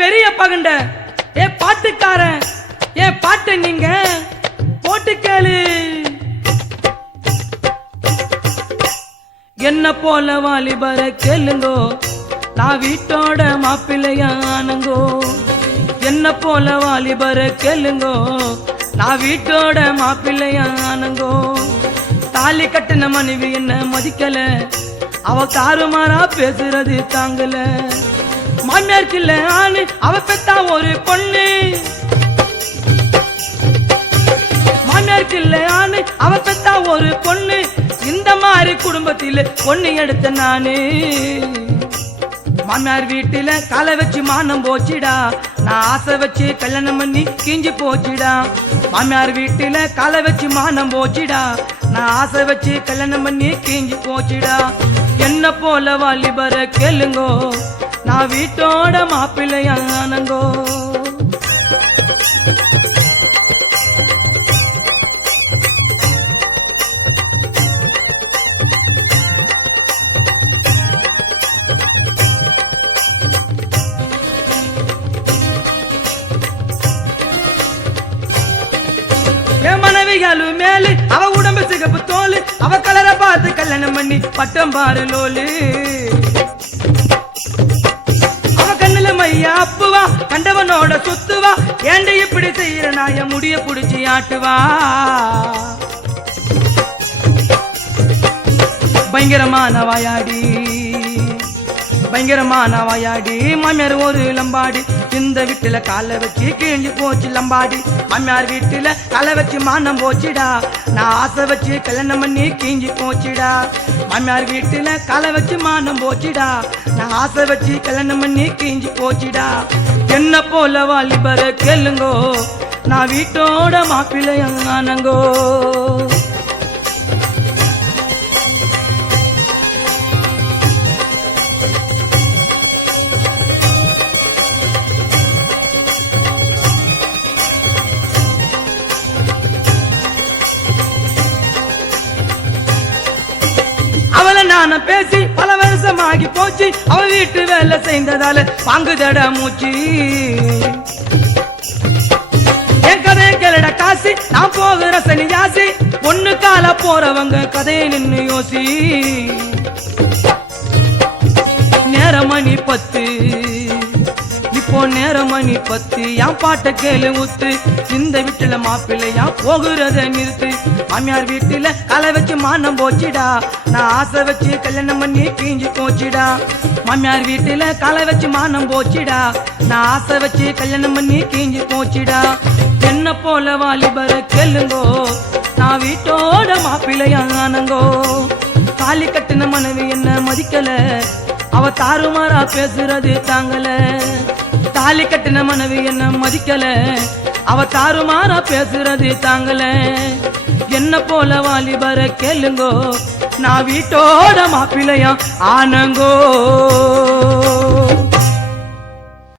பெரிய பகண்ட ஏ பாட்டுக்காரன் ஏ பாட்டு நீங்க போட்டு கேளு. என்ன போல வாலிபர கேளுங்கோ நான் வீட்டோட மாப்பிள்ளையானங்கோ. என்ன போல வாலிபர கேளுங்கோ நான் வீட்டோட மாப்பிள்ளையானங்கோ. தாலி கட்டின மனைவி என்ன மதிக்கல அவ தாறுமாறா பேசுறது தாங்கல. மாமியார்க்கில்ல ஆணு அவ பெத்தா ஒரு பொண்ணு. மாமியார்க்கில்ல ஆணு அவ பெத்தா ஒரு பொண்ணு. இந்த மாதிரி குடும்பத்தில் பொண்ணு எடுத்த நானு. மாமியார் வீட்டுல காலை வச்சு மானம் போச்சுடா நான் ஆசை வச்சு கல்யாணம் பண்ணி கிஞ்சி போச்சுடா. மாமியார் வீட்டுல காலை வச்சு மானம் போச்சுடா நான் ஆசை வச்சு கல்யாணம் பண்ணி கிஞ்சி போச்சுடா. என்ன போல வாலிபர கேளுங்கோ நான் வீட்டோட மாப்பிள்ளையானங்கோ. மனைவிகள் மேலு அவ உடம்பு சிகப்பு தோல் அவ கலரை பார்த்து கல்யாணம் பண்ணி பட்டம் பாரு லோலு. அவ கண்ணுல மையா அப்புவா கண்டவனோட சுத்துவா. ஏண்டி இப்படி செய்யற நாய முடிய புடிச்சு ஆட்டுவா. பயங்கரமான வாயாடி பயங்கரமான வாயாடி. மாமியார் ஒரு லம்பாடி இந்த வீட்டுல காலை வச்சு கிழிஞ்சு போச்சு லம்பாடி. மாமியார் வீட்டுல காலை வச்சு மானம் போச்சுடா நான் ஆசை வச்சு கல்யாணம் பண்ணி கிஞ்சி போச்சுடா. மாமியார் வீட்டுல காலை வச்சு மானம் போச்சுடா நான் ஆசை வச்சு கல்யாணம் பண்ணி கிஞ்சி போச்சுடா. என்ன போல வாலிபர கேளுங்கோ நான் வீட்டோட மாப்பிள்ளையானங்கோ. அவளை நான பேசி பல வருஷமாகி போச்சு. அவ வீட்டு வேலை செய்ததால வாங்குதட மூச்சு. என் கதையை கேளட காசி நான் போகிற சனியாசி. ஒண்ணு கால போறவங்க கதையை நின்னு யோசி. நேரமணி 10 இப்போ நேரமணி 10 என் பாட்ட கேளு ஊத்து. இந்த வீட்டுல மாப்பிள்ளையா போகிறத நிறுத்து. மாமியார் வீட்டுல காலை வச்சு மானம் போச்சுடா நான் ஆசை வச்சு கல்யாணம் பண்ணி கிஞ்சி போச்சுடா. மாமியார் வீட்டுல காலை வச்சு மானம் போச்சுடா நான் ஆசை வச்சு கல்யாணம் பண்ணி கிஞ்சி போச்சுடா. என்ன போல வாலிபர கேளுங்கோ நான் வீட்டோட மாப்பிள்ளையானங்கோ. தாலி கட்டின மனைவி என்ன மதிக்கல அவ தாறுமாறா பேசுறது தாங்கல. தாலி கட்டின மனைவி என்ன மதிக்கல அவ தாறுமாறா பேசுறது தாங்கல. என்ன போல வாலிபர கேளுங்கோ நான் வீட்டோட மாப்பிள்ளையா ஆனங்கோ.